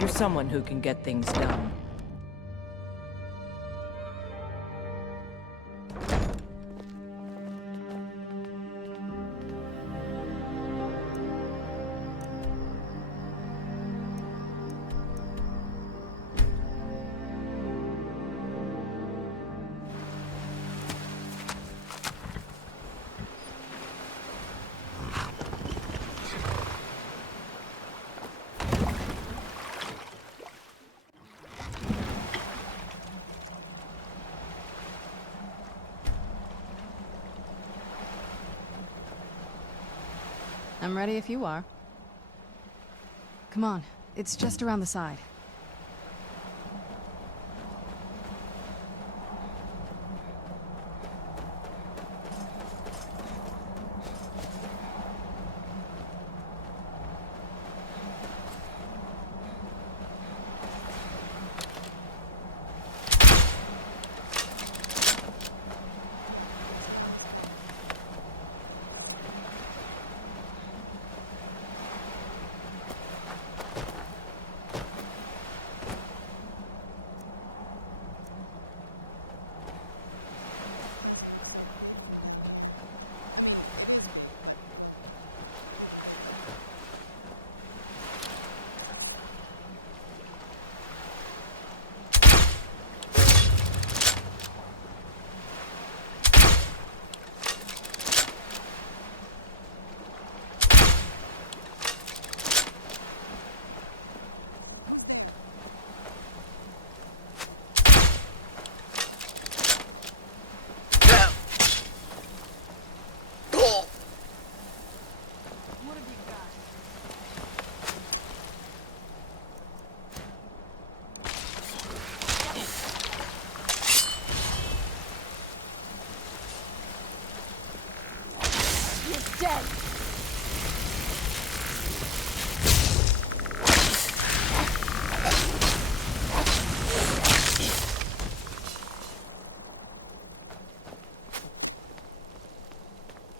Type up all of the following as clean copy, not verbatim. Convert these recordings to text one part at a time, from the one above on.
You're someone who can get things done. I'm ready if you are. Come on, it's just around the side. Dead.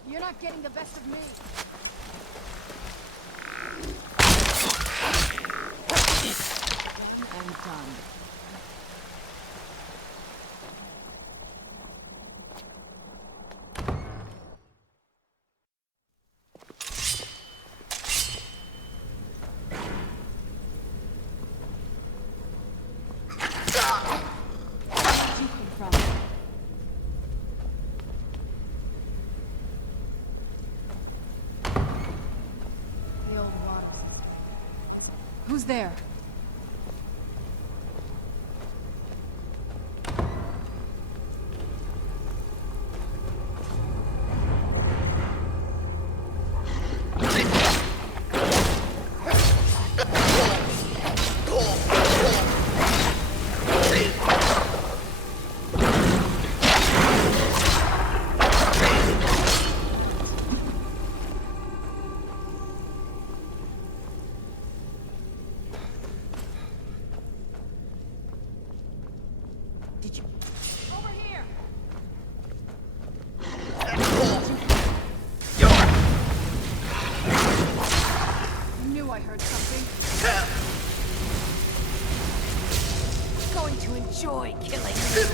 You're not getting the best of me. I'm done. Who's there? Over here. I knew I heard something. Going to enjoy killing you.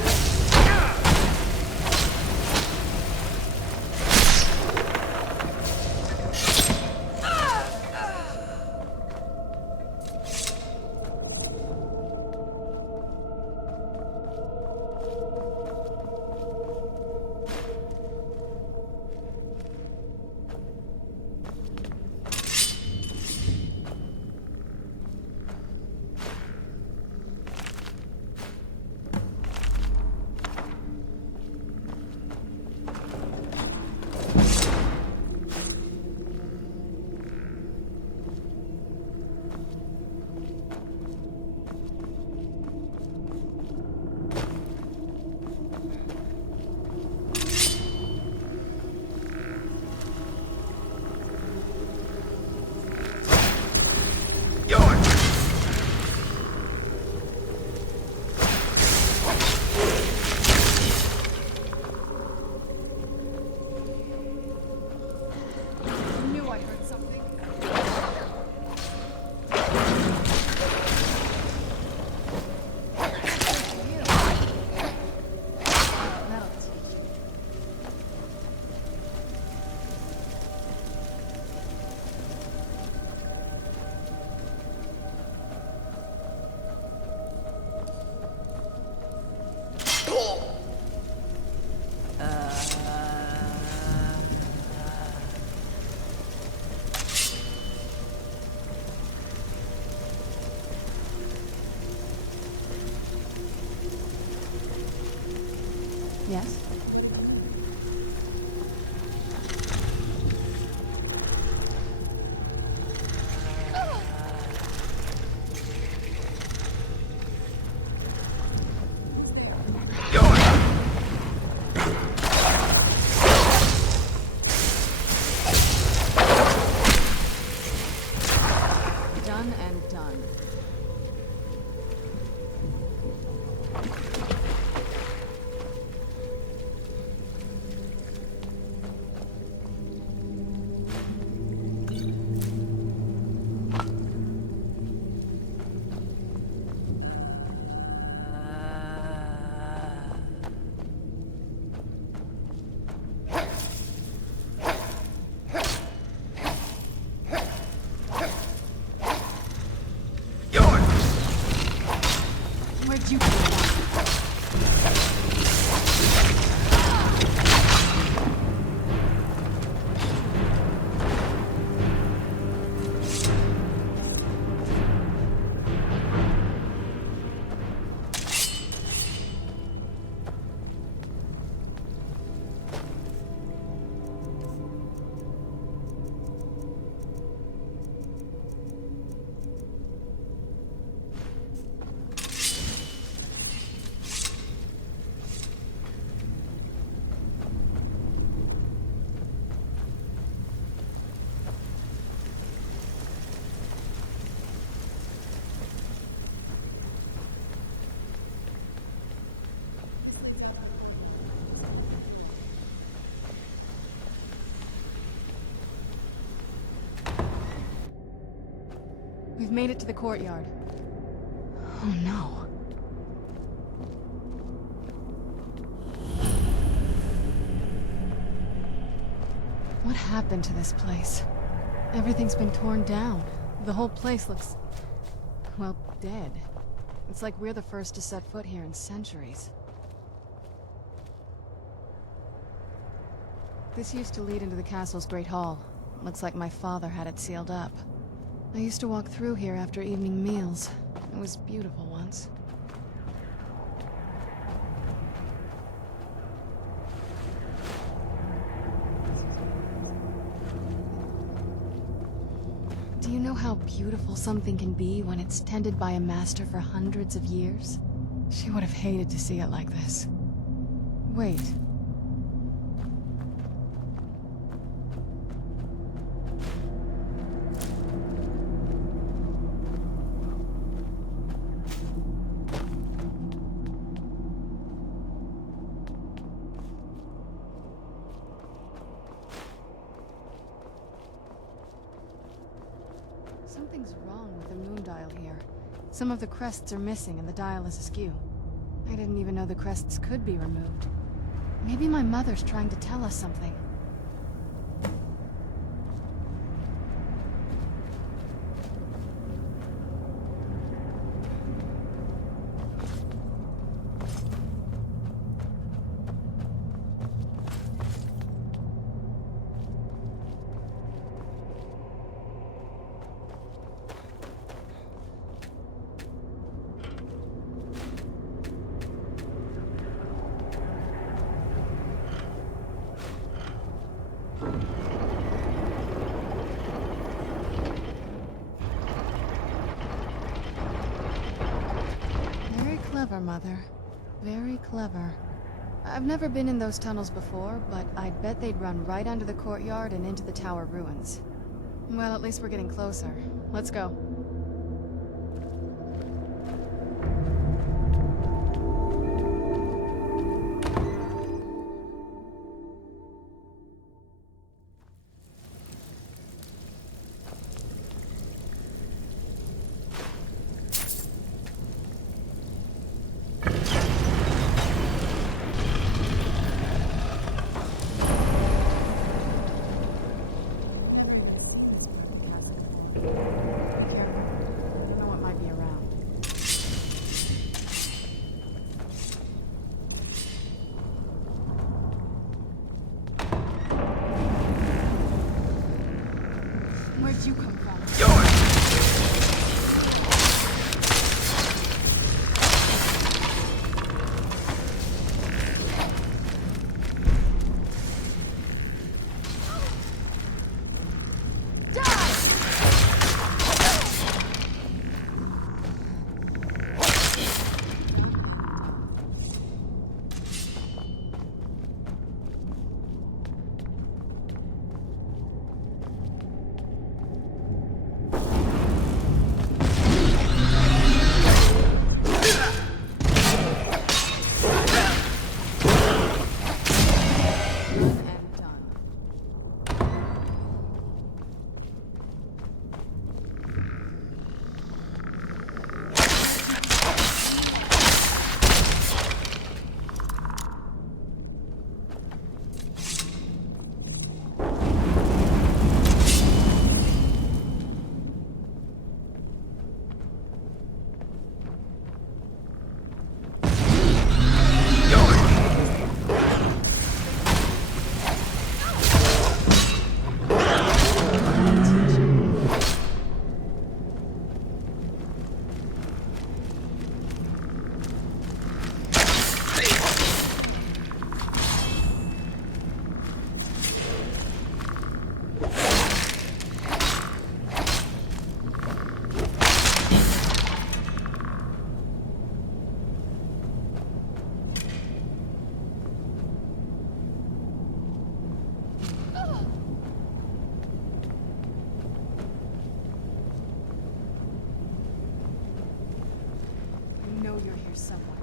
We've made it to the courtyard. Oh no. What happened to this place? Everything's been torn down. The whole place looks, well, dead. It's like we're the first to set foot here in centuries. This used to lead into the castle's great hall. Looks like my father had it sealed up. I used to walk through here after evening meals. It was beautiful once. Do you know how beautiful something can be when it's tended by a master for hundreds of years? She would have hated to see it like this. Wait. Something's wrong with the moon dial here. Some of the crests are missing and the dial is askew. I didn't even know the crests could be removed. Maybe my mother's trying to tell us something. Clever, Mother. Very clever. I've never been in those tunnels before, but I'd bet they'd run right under the courtyard and into the tower ruins. Well, at least we're getting closer. Let's go. Where'd you come from? You're here somewhere.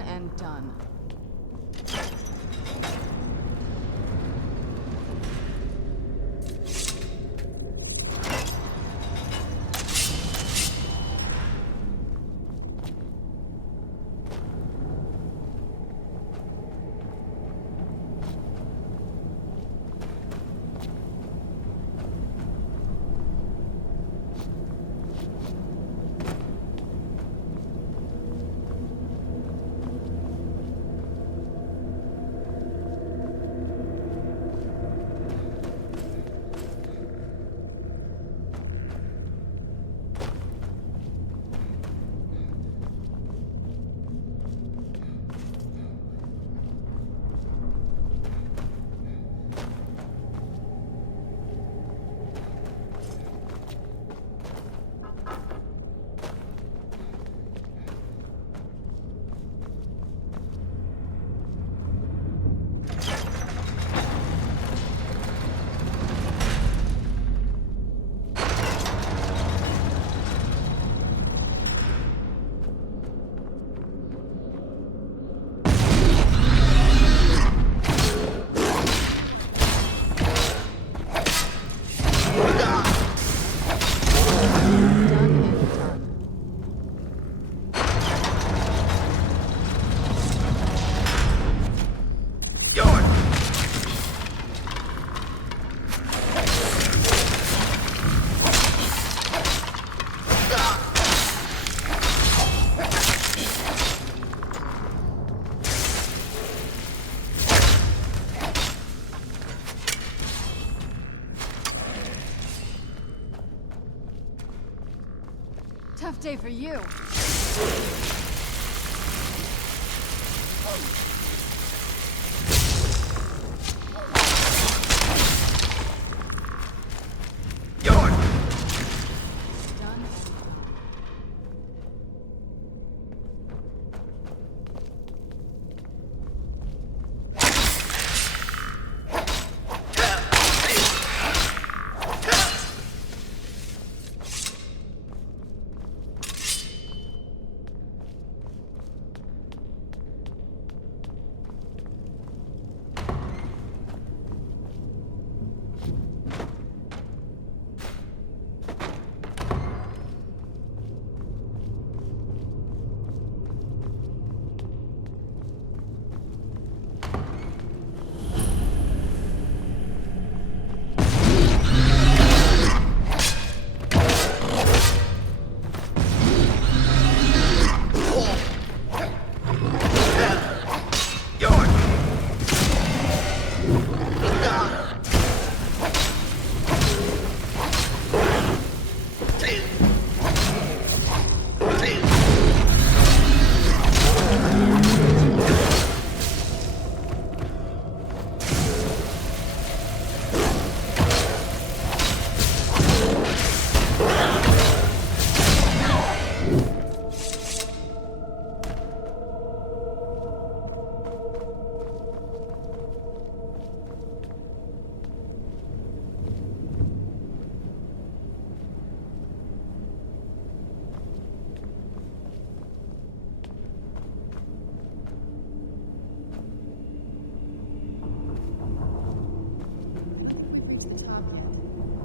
done and done. Tough day for you.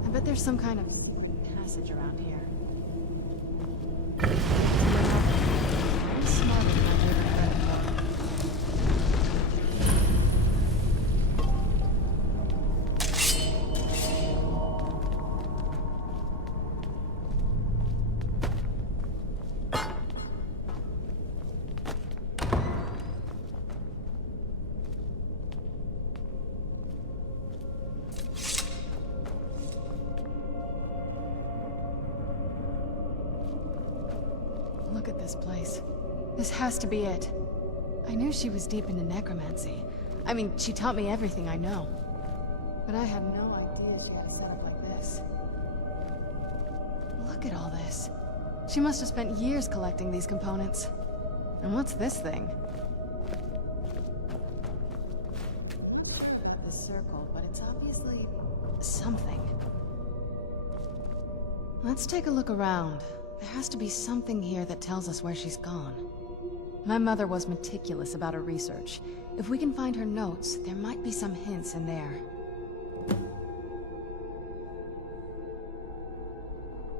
I bet there's some kind of passage around here. I'm smarter than I gave it credit for. Look at this place. This has to be it. I knew she was deep into necromancy. I mean, she taught me everything I know. But I had no idea she had a setup like this. Look at all this. She must have spent years collecting these components. And what's this thing? The circle, but it's obviously something. Let's take a look around. There has to be something here that tells us where she's gone. My mother was meticulous about her research. If we can find her notes, there might be some hints in there.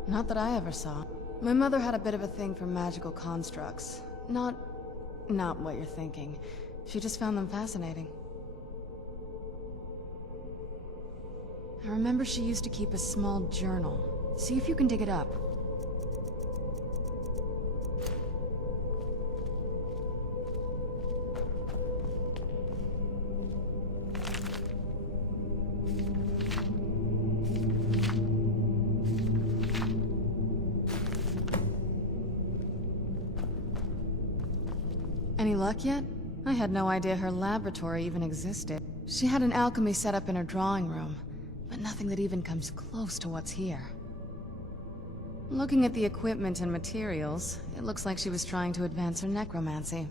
Not that I ever saw. My mother had a bit of a thing for magical constructs. Not what you're thinking. She just found them fascinating. I remember she used to keep a small journal. See if you can dig it up. Any luck yet? I had no idea her laboratory even existed. She had an alchemy set up in her drawing room, but nothing that even comes close to what's here. Looking at the equipment and materials, it looks like she was trying to advance her necromancy.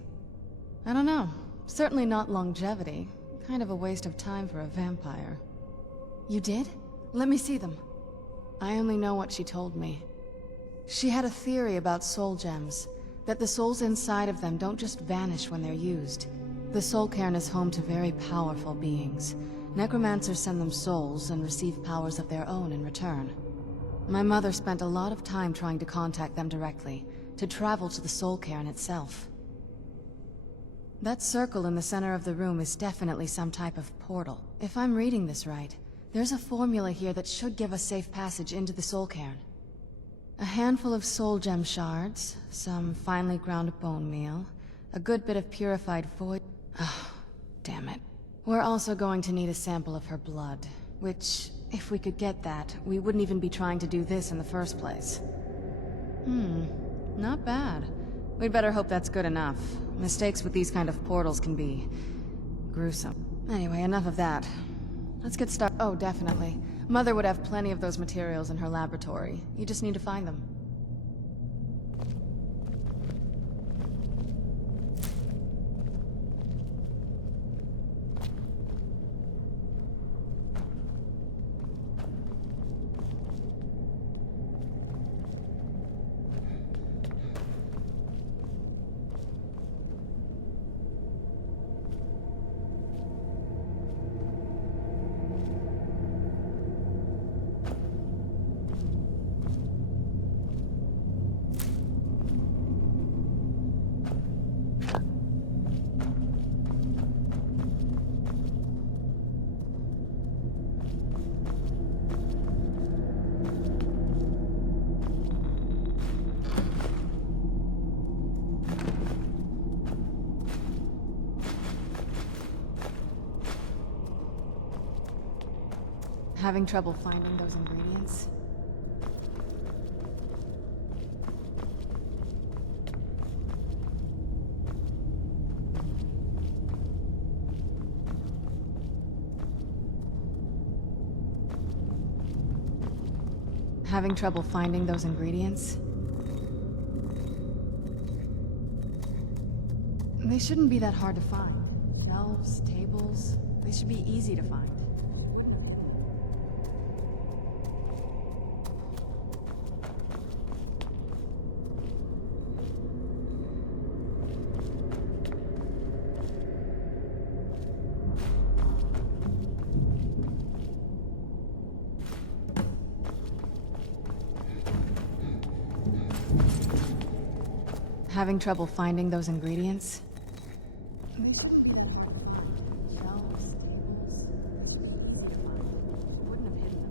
I don't know. Certainly not longevity. Kind of a waste of time for a vampire. You did? Let me see them. I only know what she told me. She had a theory about soul gems. That the souls inside of them don't just vanish when they're used. The soul cairn is home to very powerful beings. Necromancers send them souls and receive powers of their own in return. My mother spent a lot of time trying to contact them directly, to travel to the soul cairn itself. That circle in the center of the room is definitely some type of portal. If I'm reading this right, there's a formula here that should give us safe passage into the soul cairn. A handful of soul gem shards, some finely ground bone meal, a good bit of purified void. Oh, damn it. We're also going to need a sample of her blood, which, if we could get that, we wouldn't even be trying to do this in the first place. Not bad. We'd better hope that's good enough. Mistakes with these kind of portals can be gruesome. Anyway, enough of that. Let's get started. Oh, definitely. Mother would have plenty of those materials in her laboratory. You just need to find them. Having trouble finding those ingredients? Having trouble finding those ingredients? They shouldn't be that hard to find. Shelves, tables, they should be easy to find. Having trouble finding those ingredients? Shelves, tables. Wouldn't have hidden them.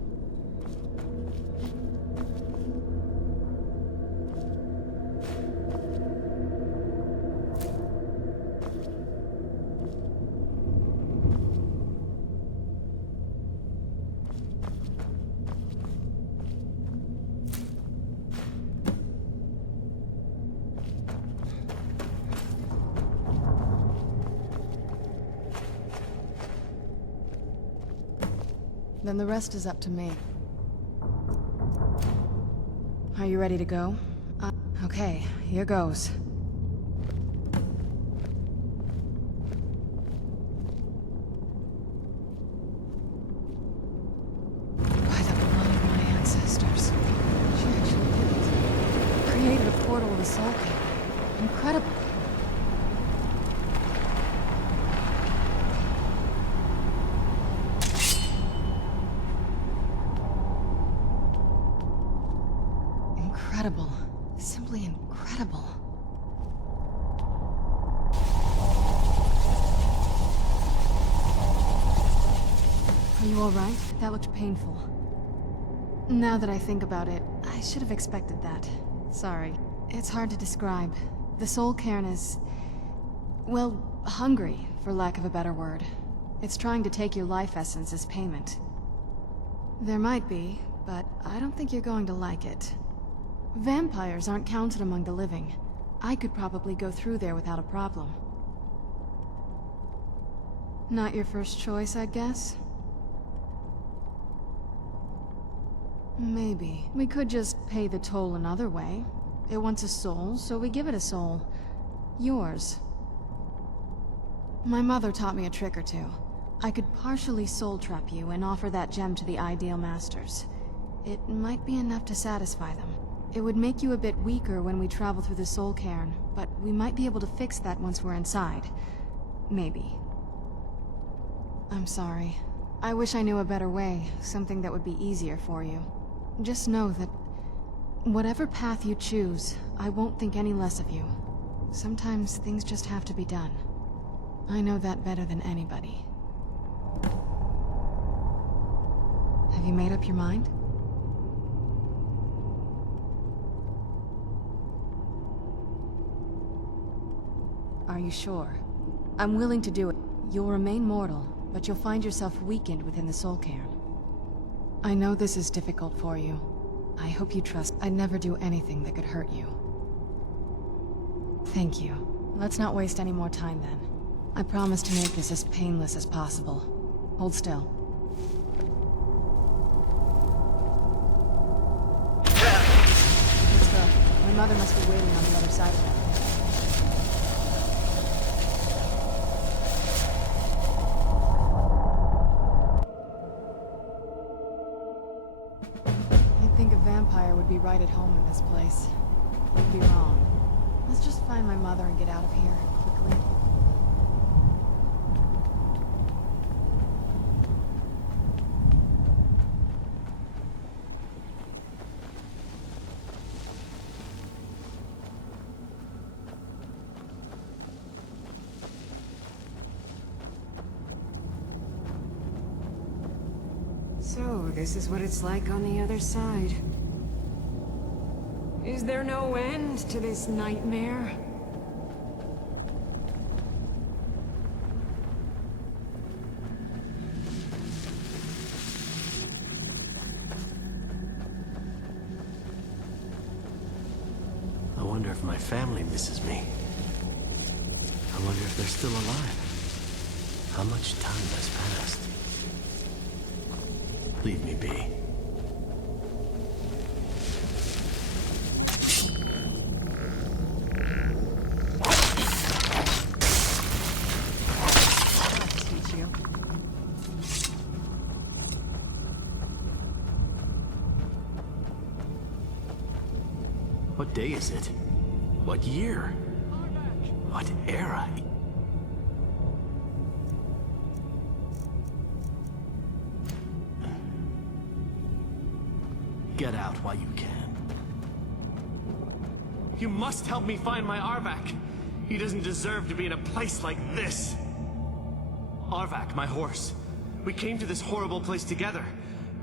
Then the rest is up to me. Are you ready to go? Okay, here goes. By the blood of my ancestors. She actually did it. Created a portal of the soul cave. Incredible. incredible. Simply incredible. Are you alright? That looked painful. Now that I think about it, I should have expected that. Sorry. It's hard to describe. The soul cairn is... well, hungry, for lack of a better word. It's trying to take your life essence as payment. There might be, but I don't think you're going to like it. Vampires aren't counted among the living. I could probably go through there without a problem. Not your first choice, I'd guess? Maybe. We could just pay the toll another way. It wants a soul, so we give it a soul. Yours. My mother taught me a trick or two. I could partially soul trap you and offer that gem to the Ideal Masters. It might be enough to satisfy them. It would make you a bit weaker when we travel through the soul cairn, but we might be able to fix that once we're inside. Maybe. I'm sorry. I wish I knew a better way, something that would be easier for you. Just know that whatever path you choose, I won't think any less of you. Sometimes things just have to be done. I know that better than anybody. Have you made up your mind? Are you sure? I'm willing to do it. You'll remain mortal, but you'll find yourself weakened within the soul cairn. I know this is difficult for you. I hope you trust I'd never do anything that could hurt you. Thank you. Let's not waste any more time then. I promise to make this as painless as possible. Hold still. Let's go. My mother must be waiting on the other side of that. You'd think a vampire would be right at home in this place. You'd be wrong. Let's just find my mother and get out of here, quickly. So, this is what it's like on the other side. Is there no end to this nightmare? I wonder if my family misses me. I wonder if they're still alive. How much time has passed? Leave me be. Teach you. What day is it? What year? What era? Get out while you can. You must help me find my Arvak. He doesn't deserve to be in a place like this. Arvak, my horse. We came to this horrible place together.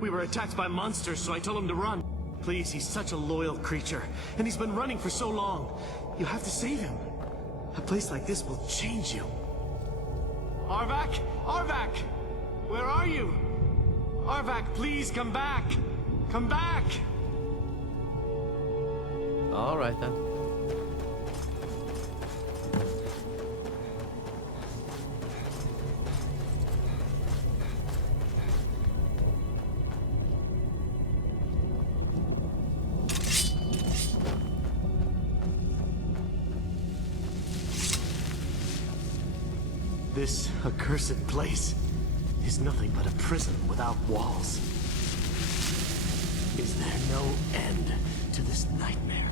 We were attacked by monsters, so I told him to run. Please, he's such a loyal creature, and he's been running for so long. You have to save him. A place like this will change you. Arvak! Arvak! Where are you? Arvak, please come back! Come back! All right then. This accursed place is nothing but a prison without walls. Is there no end to this nightmare?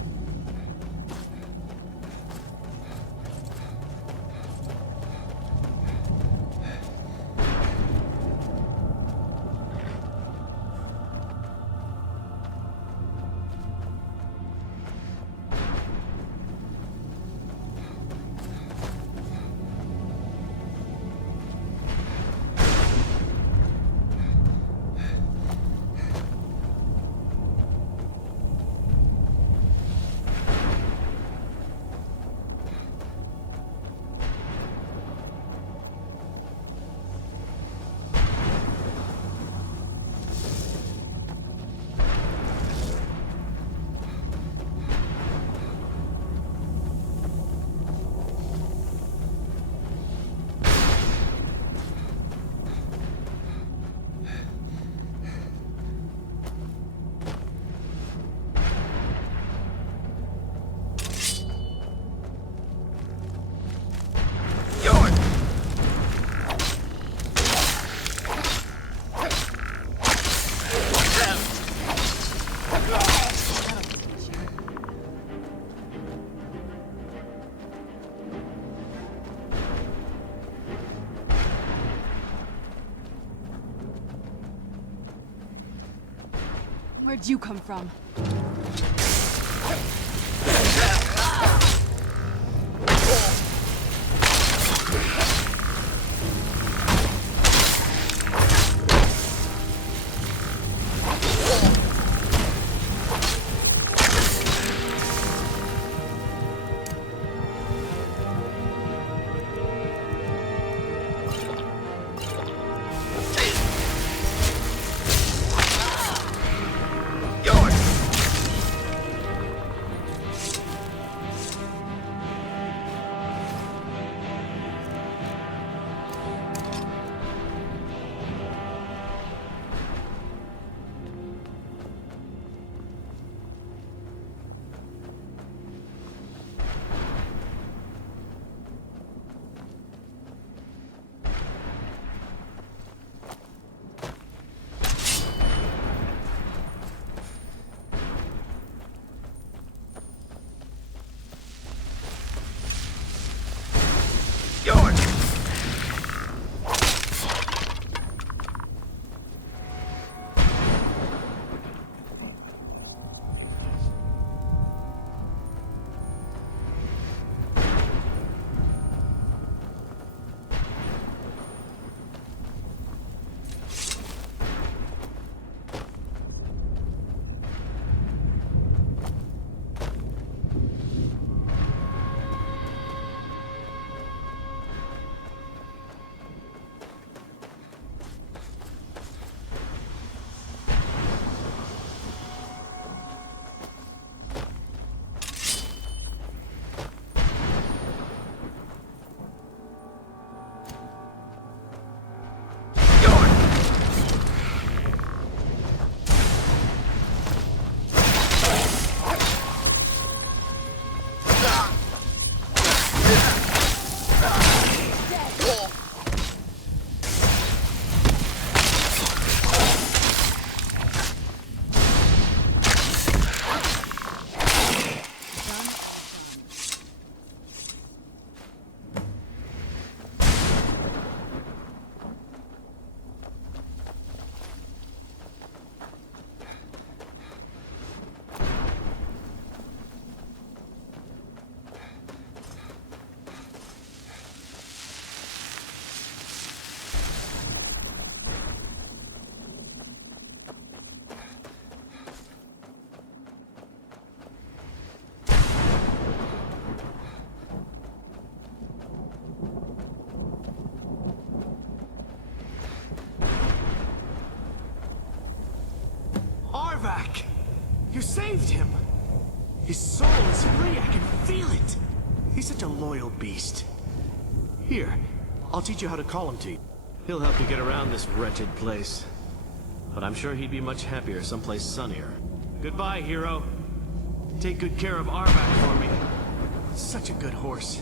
Where'd you come from? Arvak! You saved him! His soul is free, I can feel it! He's such a loyal beast. Here, I'll teach you how to call him to you. He'll help you get around this wretched place. But I'm sure he'd be much happier someplace sunnier. Goodbye, hero. Take good care of Arvak for me. Such a good horse.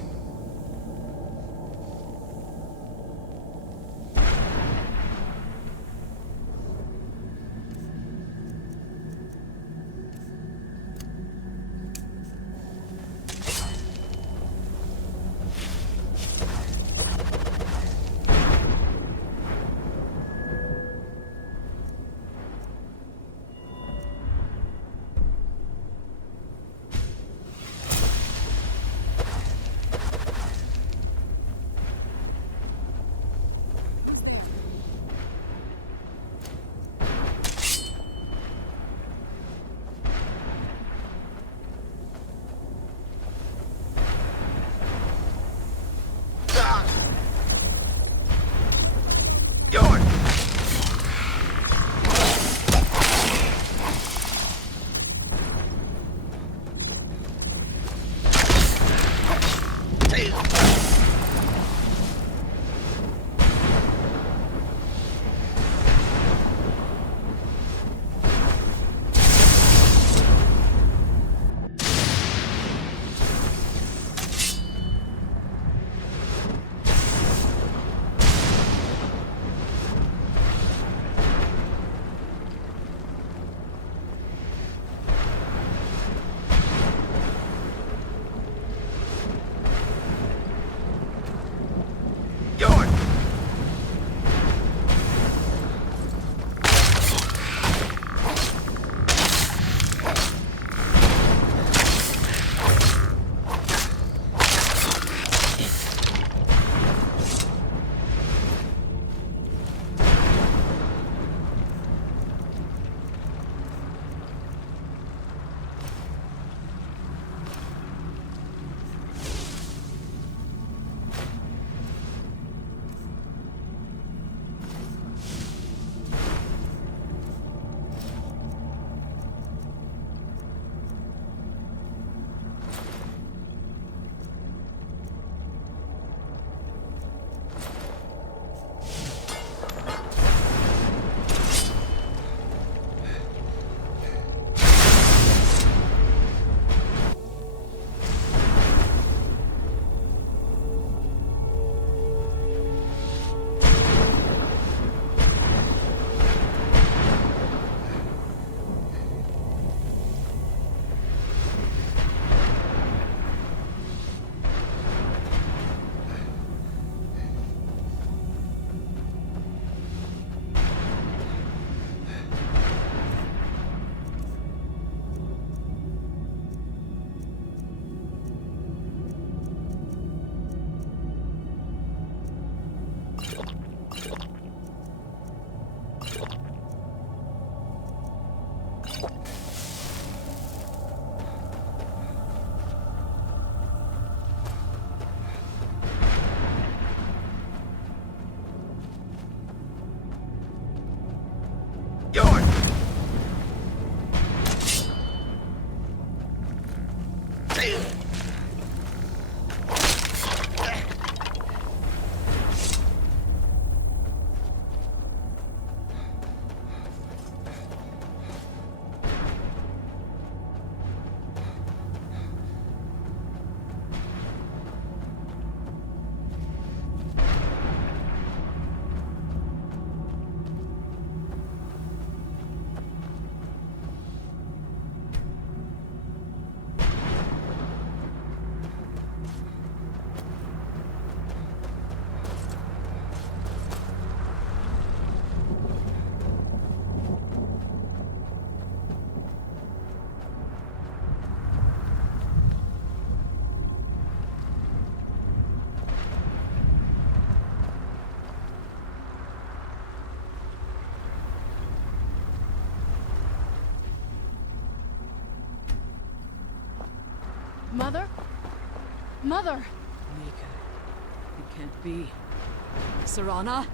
Mother? Mother! Mika, it can't be. Serana?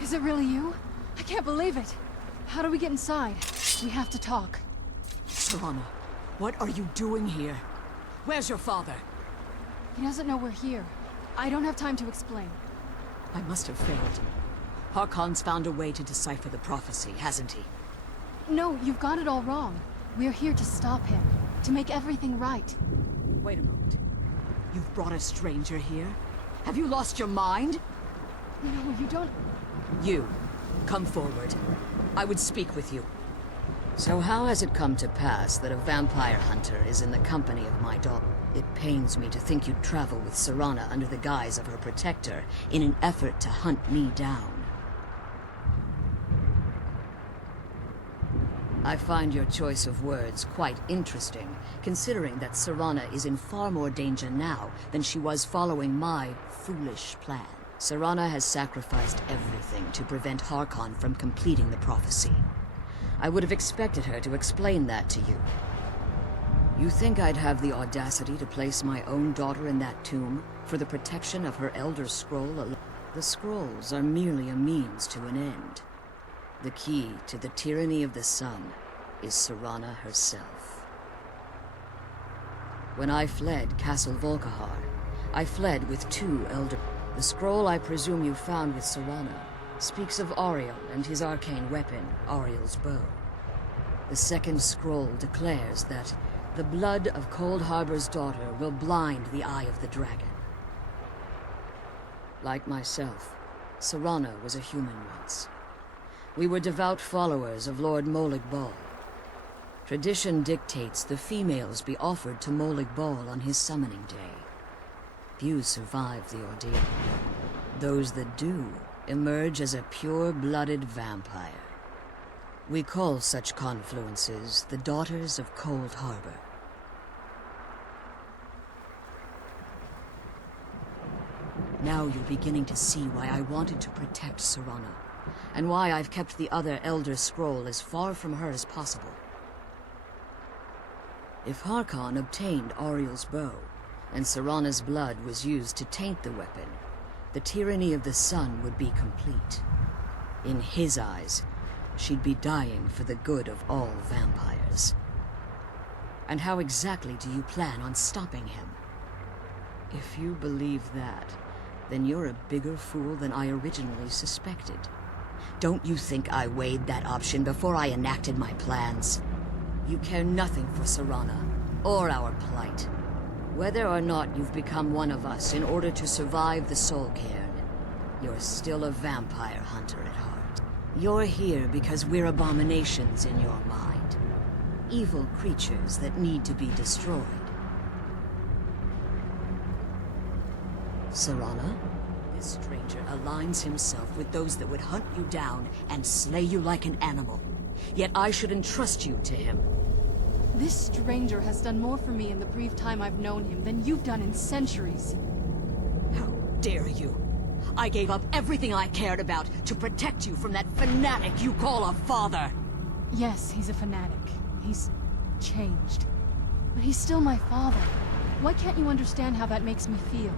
Is it really you? I can't believe it. How do we get inside? We have to talk. Serana, what are you doing here? Where's your father? He doesn't know we're here. I don't have time to explain. I must have failed. Harkon's found a way to decipher the prophecy, hasn't he? No, you've got it all wrong. We're here to stop him. To make everything right. Wait a moment. You've brought a stranger here? Have you lost your mind? No, you don't... You, come forward. I would speak with you. So how has it come to pass that a vampire hunter is in the company of my daughter? It pains me to think you'd travel with Serana under the guise of her protector in an effort to hunt me down. I find your choice of words quite interesting, considering that Serana is in far more danger now than she was following my foolish plan. Serana has sacrificed everything to prevent Harkon from completing the prophecy. I would have expected her to explain that to you. You think I'd have the audacity to place my own daughter in that tomb for the protection of her Elder Scroll? The scrolls are merely a means to an end. The key to the tyranny of the sun is Serana herself. When I fled Castle Volkihar, I fled with 2 Elder... The scroll I presume you found with Serana speaks of Auriel and his arcane weapon, Auriel's bow. The second scroll declares that the blood of Cold Harbor's daughter will blind the eye of the dragon. Like myself, Serana was a human once. We were devout followers of Lord Molig Bal. Tradition dictates the females be offered to Molig Bal on his summoning day. Few survive the ordeal. Those that do emerge as a pure-blooded vampire. We call such confluences the Daughters of Cold Harbor. Now you're beginning to see why I wanted to protect Serana, and why I've kept the other Elder Scroll as far from her as possible. If Harkon obtained Auriel's bow, and Serana's blood was used to taint the weapon, the tyranny of the sun would be complete. In his eyes, she'd be dying for the good of all vampires. And how exactly do you plan on stopping him? If you believe that, then you're a bigger fool than I originally suspected. Don't you think I weighed that option before I enacted my plans? You care nothing for Serana, or our plight. Whether or not you've become one of us in order to survive the Soul Cairn, you're still a vampire hunter at heart. You're here because we're abominations in your mind. Evil creatures that need to be destroyed. Serana, this stranger aligns himself with those that would hunt you down and slay you like an animal. Yet I should entrust you to him. This stranger has done more for me in the brief time I've known him than you've done in centuries. How dare you! I gave up everything I cared about to protect you from that fanatic you call a father! Yes, he's a fanatic. He's changed. But he's still my father. Why can't you understand how that makes me feel?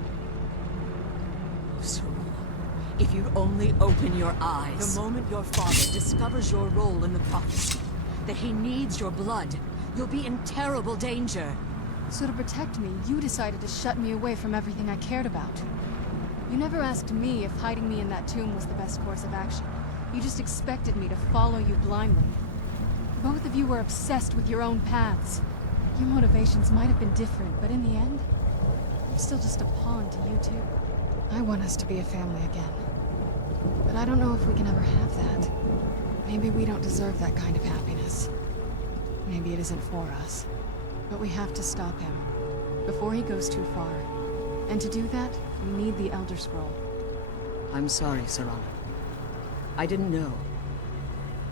Serana, if you'd only open your eyes. The moment your father discovers your role in the prophecy, that he needs your blood, you'll be in terrible danger. So to protect me, you decided to shut me away from everything I cared about. You never asked me if hiding me in that tomb was the best course of action. You just expected me to follow you blindly. Both of you were obsessed with your own paths. Your motivations might have been different, but in the end, I'm still just a pawn to you two. I want us to be a family again. But I don't know if we can ever have that. Maybe we don't deserve that kind of happiness. Maybe it isn't for us. But we have to stop him, before he goes too far. And to do that, we need the Elder Scroll. I'm sorry, Serana. I didn't know.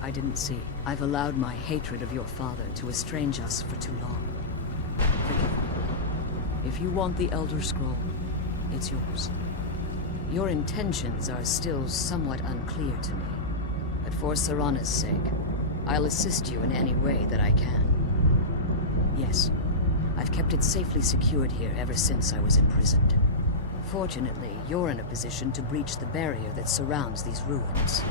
I didn't see. I've allowed my hatred of your father to estrange us for too long. Forgive me. If you want the Elder Scroll, it's yours. Your intentions are still somewhat unclear to me. But for Serana's sake, I'll assist you in any way that I can. Yes, I've kept it safely secured here ever since I was imprisoned. Fortunately, you're in a position to breach the barrier that surrounds these ruins.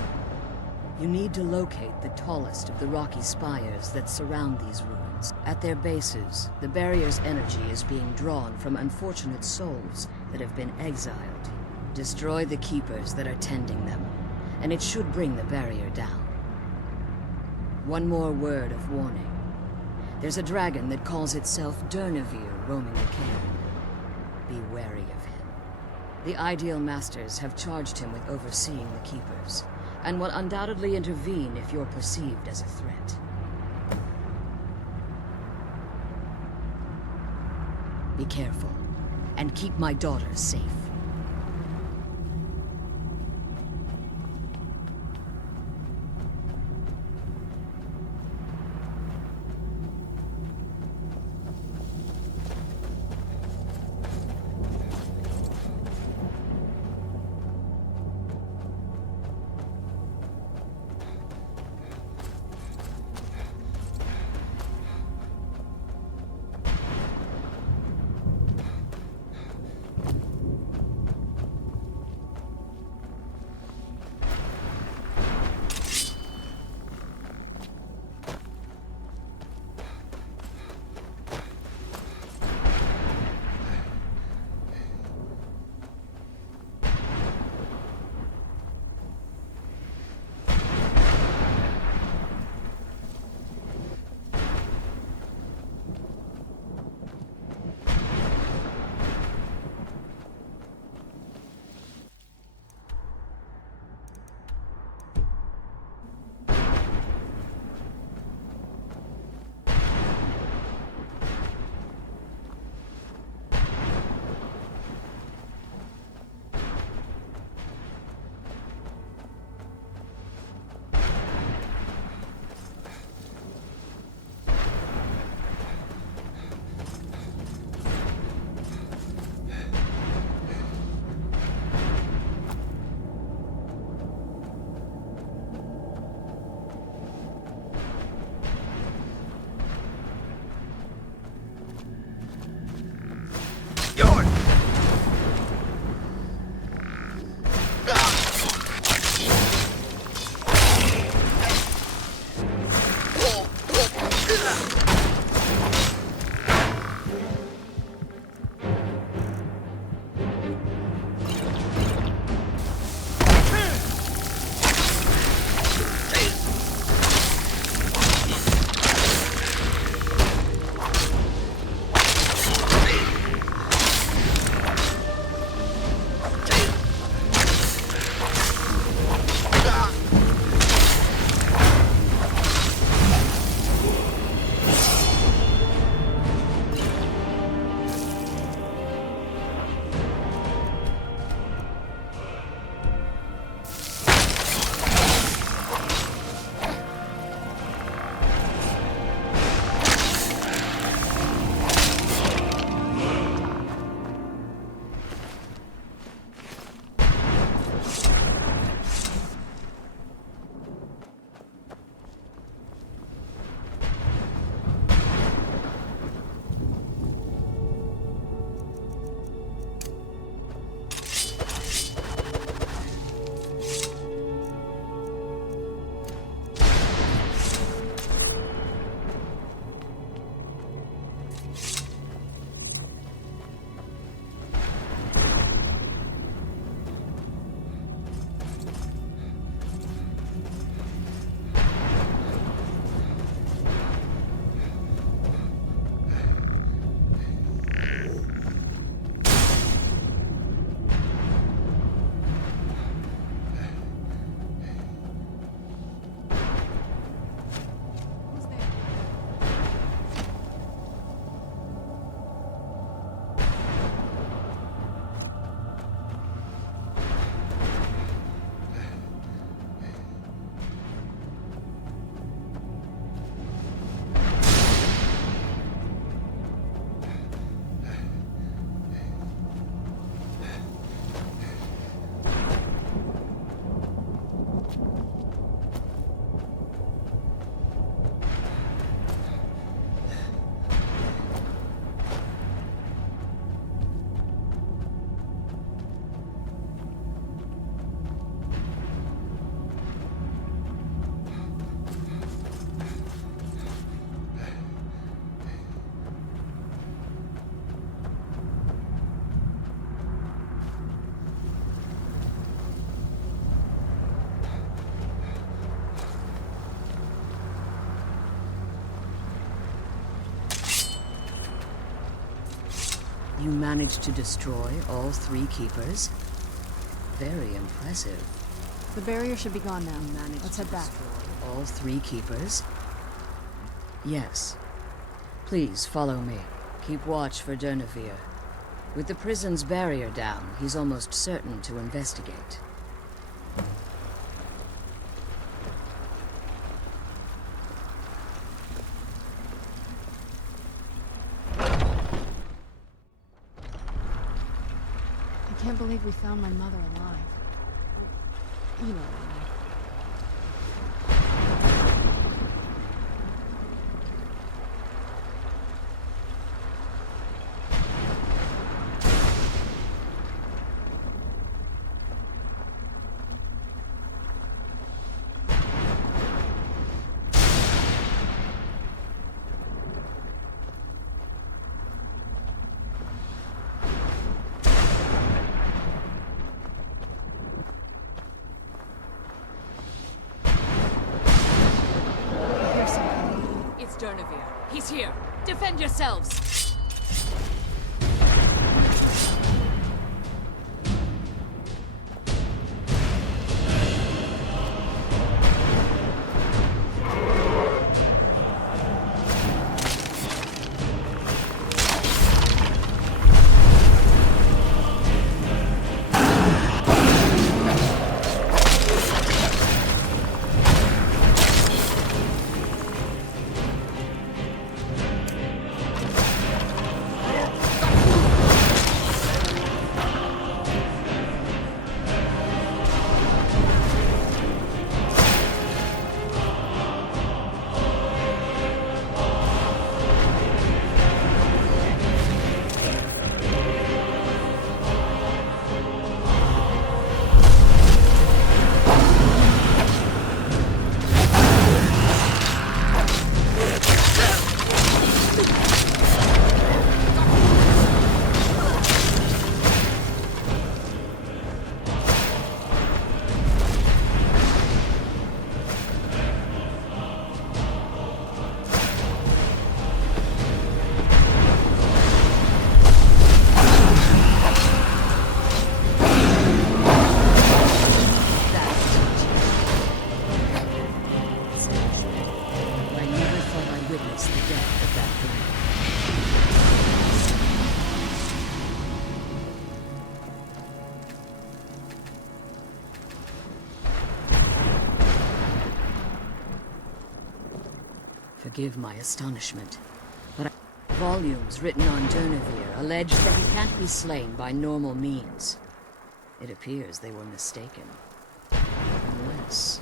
You need to locate the tallest of the rocky spires that surround these ruins. At their bases, the barrier's energy is being drawn from unfortunate souls that have been exiled. Destroy the keepers that are tending them, and it should bring the barrier down. One more word of warning. There's a dragon that calls itself Durnevere roaming the cairn. Be wary of him. The Ideal Masters have charged him with overseeing the keepers, and will undoubtedly intervene if you're perceived as a threat. Be careful, and keep my daughter safe. You managed to destroy all 3 keepers? Very impressive. The barrier should be gone now. You managed Let's to head back. destroy all 3 keepers? Yes. Please follow me. Keep watch for Durnevere. With the prison's barrier down, he's almost certain to investigate. I can't believe we found my mother alive. You know what I mean. Durnevere, he's here. Defend yourselves! Forgive my astonishment, but volumes written on Durnevere allege that he can't be slain by normal means. It appears they were mistaken. Unless...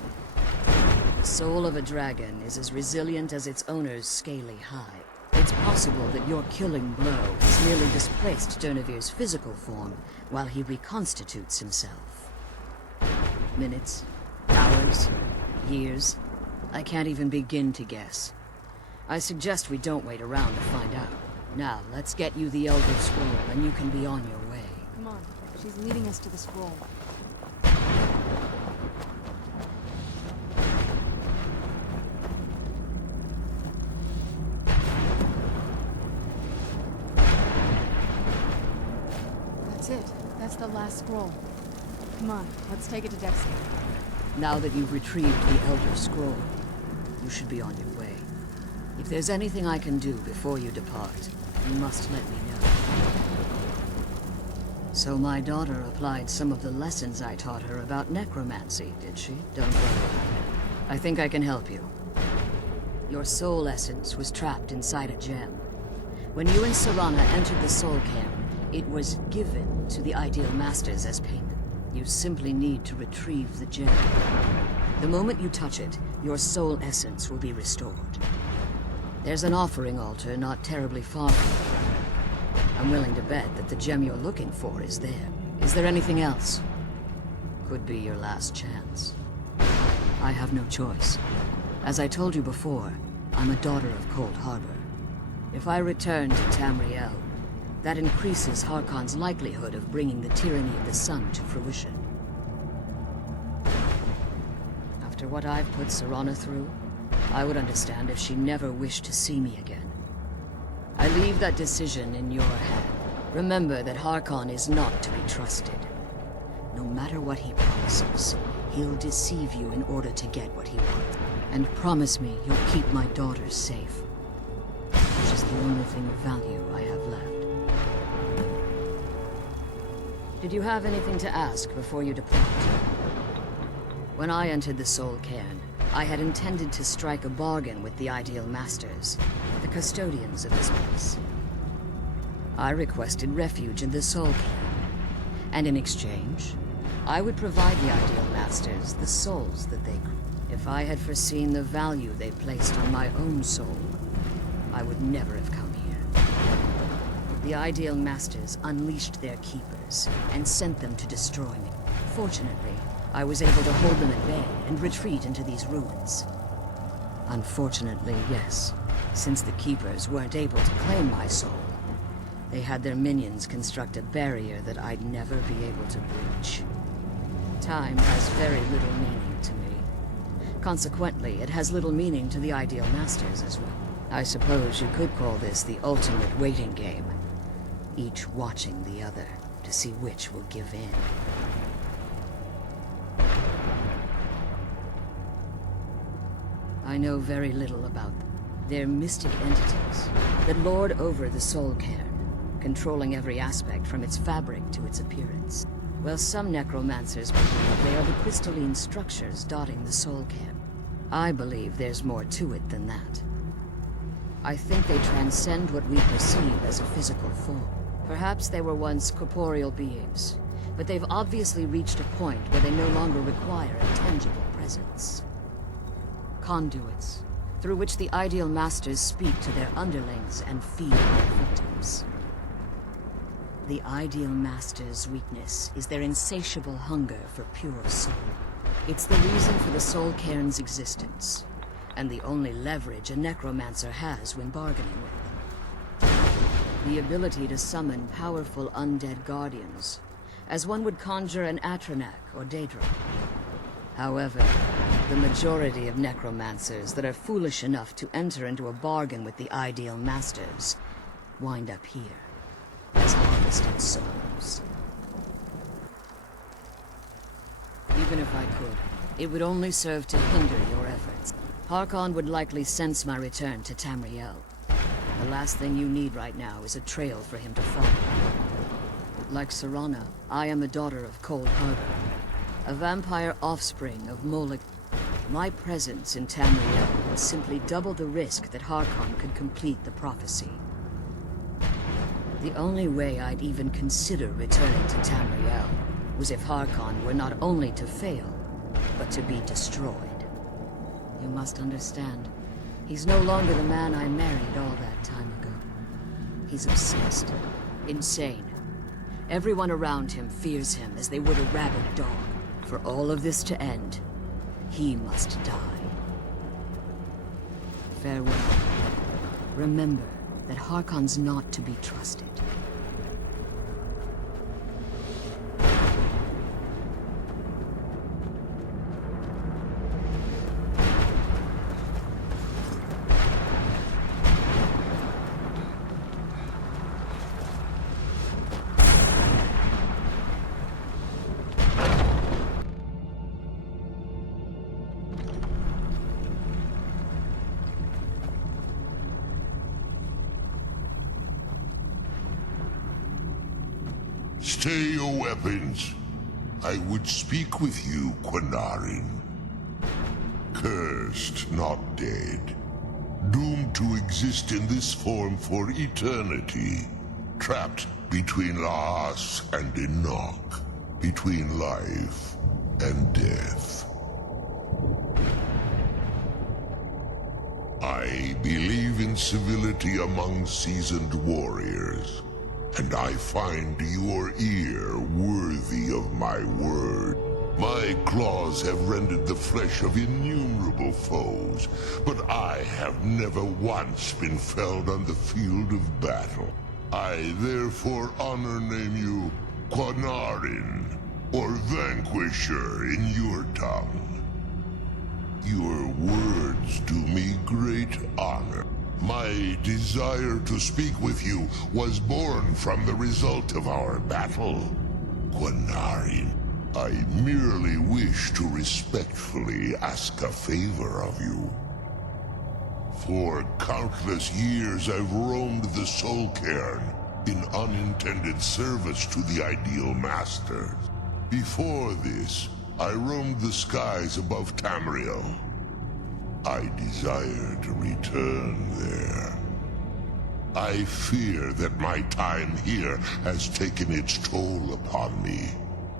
the soul of a dragon is as resilient as its owner's scaly hide. It's possible that your killing blow has merely displaced Durnevere's physical form while he reconstitutes himself. Minutes, hours, years, I can't even begin to guess. I suggest we don't wait around to find out. Now, let's get you the Elder Scroll and you can be on your way. Come on. She's leading us to the scroll. That's it. That's the last scroll. Come on, let's take it to Dexter. Now that you've retrieved the Elder Scroll, you should be on your way. If there's anything I can do before you depart, you must let me know. So my daughter applied some of the lessons I taught her about necromancy, did she? Don't worry. I think I can help you. Your soul essence was trapped inside a gem. When you and Serana entered the soul camp, it was given to the Ideal Masters as payment. You simply need to retrieve the gem. The moment you touch it, your soul essence will be restored. There's an offering altar not terribly far from here. I'm willing to bet that the gem you're looking for is there. Is there anything else? Could be your last chance. I have no choice. As I told you before, I'm a daughter of Cold Harbor. If I return to Tamriel, that increases Harkon's likelihood of bringing the tyranny of the sun to fruition. After what I've put Serana through, I would understand if she never wished to see me again. I leave that decision in your hand. Remember that Harkon is not to be trusted. No matter what he promises, he'll deceive you in order to get what he wants. And promise me you'll keep my daughters safe. Which is the only thing of value I have left. Did you have anything to ask before you depart? When I entered the Soul Cairn, I had intended to strike a bargain with the Ideal Masters, the custodians of this place. I requested refuge in the Soul Cairn, and in exchange, I would provide the Ideal Masters the souls that they grew. If I had foreseen the value they placed on my own soul, I would never have come here. The Ideal Masters unleashed their keepers and sent them to destroy me. Fortunately, I was able to hold them at bay and retreat into these ruins. Unfortunately, yes, since the keepers weren't able to claim my soul, they had their minions construct a barrier that I'd never be able to breach. Time has very little meaning to me. Consequently, it has little meaning to the Ideal Masters as well. I suppose you could call this the ultimate waiting game, each watching the other to see which will give in. I know very little about them. They're mystic entities that lord over the Soul Cairn, controlling every aspect from its fabric to its appearance. While some necromancers believe they are the crystalline structures dotting the Soul Cairn, I believe there's more to it than that. I think they transcend what we perceive as a physical form. Perhaps they were once corporeal beings, but they've obviously reached a point where they no longer require a tangible presence. Conduits, through which the Ideal Masters speak to their underlings and feed their victims. The Ideal Masters' weakness is their insatiable hunger for pure soul. It's the reason for the Soul Cairn's existence, and the only leverage a necromancer has when bargaining with them. The ability to summon powerful undead guardians, as one would conjure an Atronak or Daedra. However, the majority of necromancers that are foolish enough to enter into a bargain with the Ideal Masters wind up here, as harvested souls. Even if I could, it would only serve to hinder your efforts. Harkon would likely sense my return to Tamriel. The last thing you need right now is a trail for him to follow. Like Serana, I am a daughter of Cold Harbor, a vampire offspring of Molag. My presence in Tamriel would simply double the risk that Harkon could complete the prophecy. The only way I'd even consider returning to Tamriel was if Harkon were not only to fail, but to be destroyed. You must understand, he's no longer the man I married all that time ago. He's obsessed, insane. Everyone around him fears him as they would a rabid dog. For all of this to end, he must die. Farewell. Remember that Harkon's not to be trusted. Stay your weapons. I would speak with you, Quinarin. Cursed, not dead. Doomed to exist in this form for eternity. Trapped between Laas and Enoch. Between life and death. I believe in civility among seasoned warriors. And I find your ear worthy of my word. My claws have rended the flesh of innumerable foes, but I have never once been felled on the field of battle. I therefore honor name you Quinarin, or Vanquisher in your tongue. Your words do me great honor. My desire to speak with you was born from the result of our battle. Quinarin, I merely wish to respectfully ask a favor of you. For countless years I've roamed the Soul Cairn in unintended service to the Ideal Masters. Before this, I roamed the skies above Tamriel. I desire to return there. I fear that my time here has taken its toll upon me.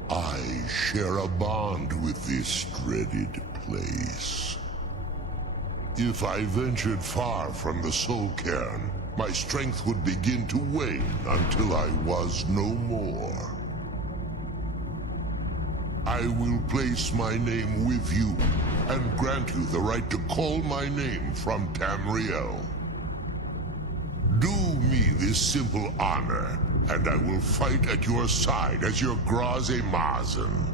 I share a bond with this dreaded place. If I ventured far from the Soul Cairn, my strength would begin to wane until I was no more. I will place my name with you and grant you the right to call my name from Tamriel. Do me this simple honor, and I will fight at your side as your Graze Mazen,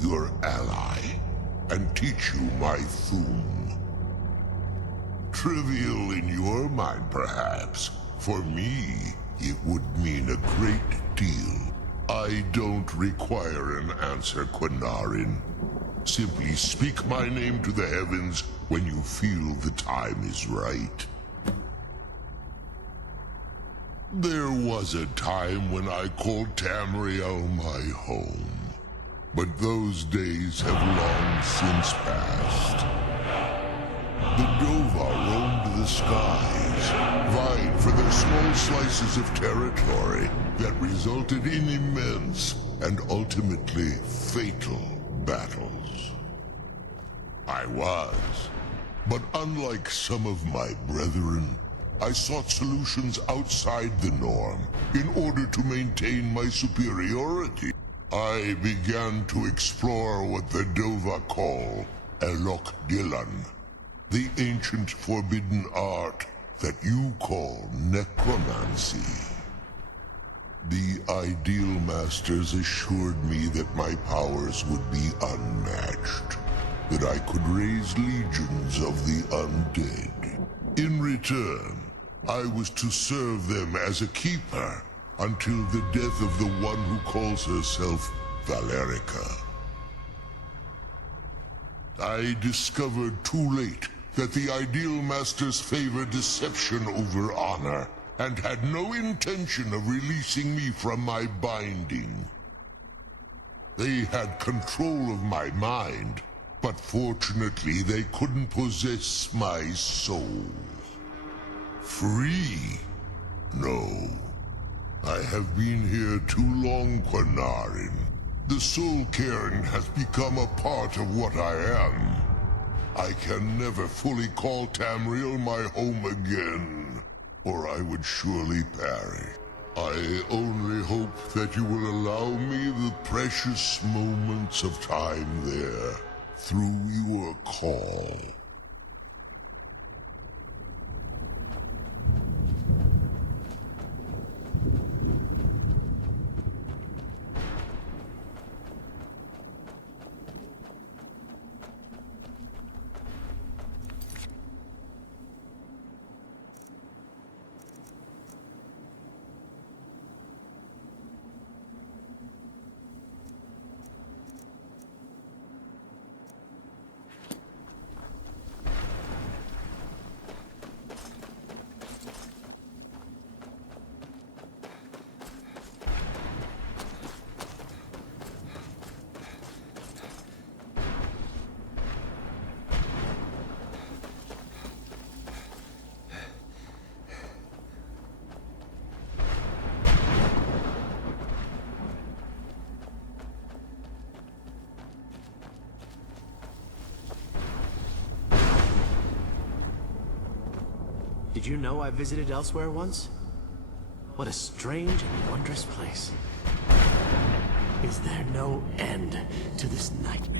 your ally, and teach you my Thum. Trivial in your mind, perhaps. For me, it would mean a great deal. I don't require an answer, Quinarin. Simply speak my name to the heavens when you feel the time is right. There was a time when I called Tamriel my home, but those days have long since passed. The Dova roamed the skies, vying for their small slices of territory that resulted in immense and ultimately fatal battles. I was, but unlike some of my brethren, I sought solutions outside the norm in order to maintain my superiority. I began to explore what the Dova call Elok Dilan, the ancient forbidden art that you call necromancy. The Ideal Masters assured me that my powers would be unmatched, that I could raise legions of the undead. In return, I was to serve them as a keeper until the death of the one who calls herself Valerica. I discovered too late that the Ideal Masters favor deception over honor, and had no intention of releasing me from my binding. They had control of my mind, but fortunately they couldn't possess my soul. Free? No. I have been here too long, Quinarin. The Soul Cairn has become a part of what I am. I can never fully call Tamriel my home again, or I would surely perish. I only hope that you will allow me the precious moments of time there, through your call. Did you know I visited elsewhere once? What a strange and wondrous place. Is there no end to this nightmare?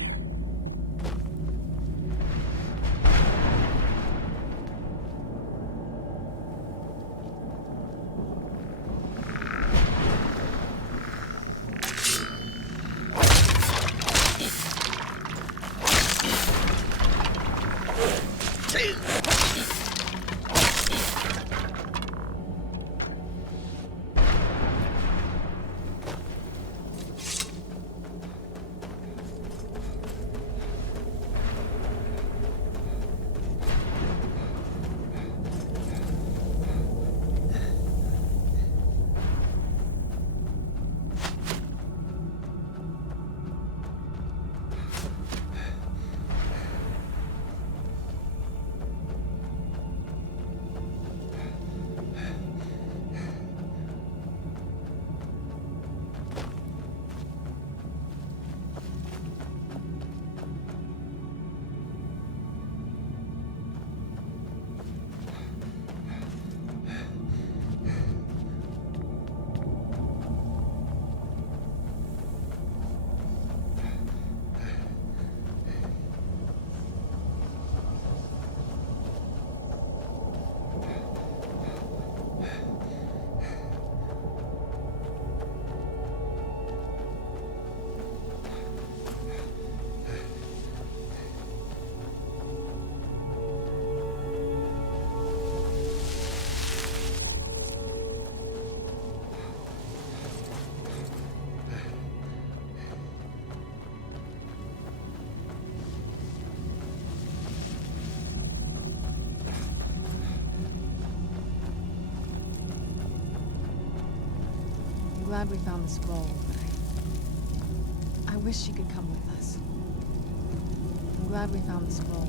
glad we found the scroll, but I wish she could come with us. I'm glad we found the scroll.